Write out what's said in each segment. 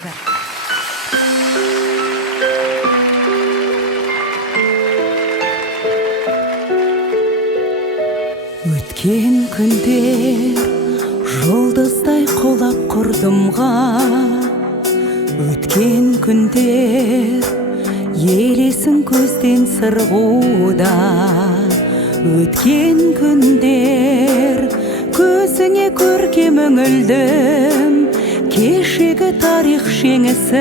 Өткен күндер жұлдыздай құлап құрдымға, өткен күндер елесін көзден сырғуда, өткен күндер көзіңе көркем үңілдім, кешегі тарих жеңісі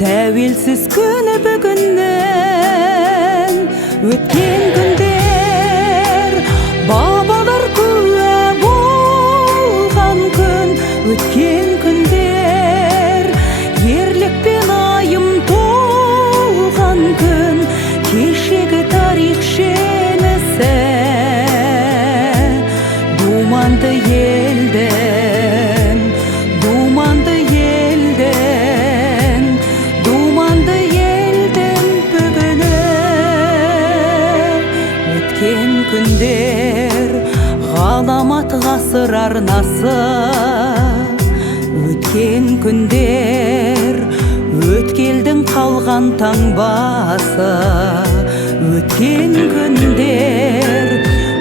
тәуелсіз күні бүгіннен. Өткен күндер бабалар куә болған күн, өткен күндер ерлікпен айым толған күн, кешегі тарих жеңісі думанды елдің, думанды елдің, думанды елдің бүгіні. Өткен күндер ғаламат ғасыр арнасы, өткен күндер өткелдің қалған таңбасы, өткен күндер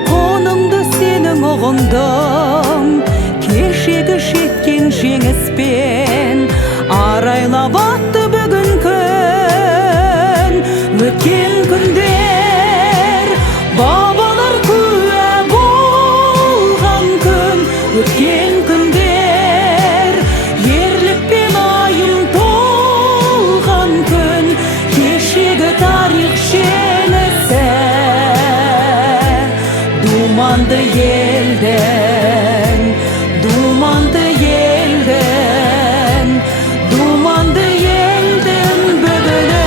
қоныңды сенің ұғындым, кешегі жеткен жеңіспен арайлап атты бүгін күн. Өткен күндер бабалар куә болған күн, өткен күндер ерлікпен айым толған күн, кешегі тарих жеңісі думанды елдің, думанды елдің, думанды елдің бүгіні.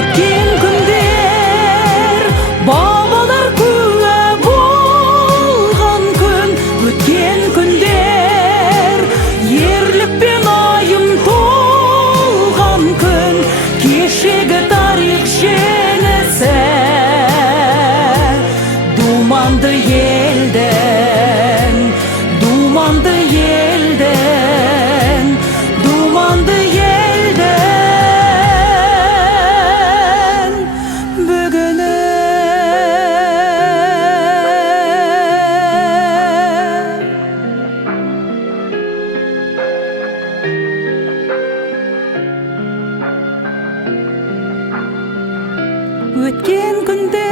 Өткен күндер бабалар куә болған күн, өткен күндер ерлікпен айым толған күн, кешегі тарих жеңісі думанды елдің, думанды елдің, думанды өткен күндер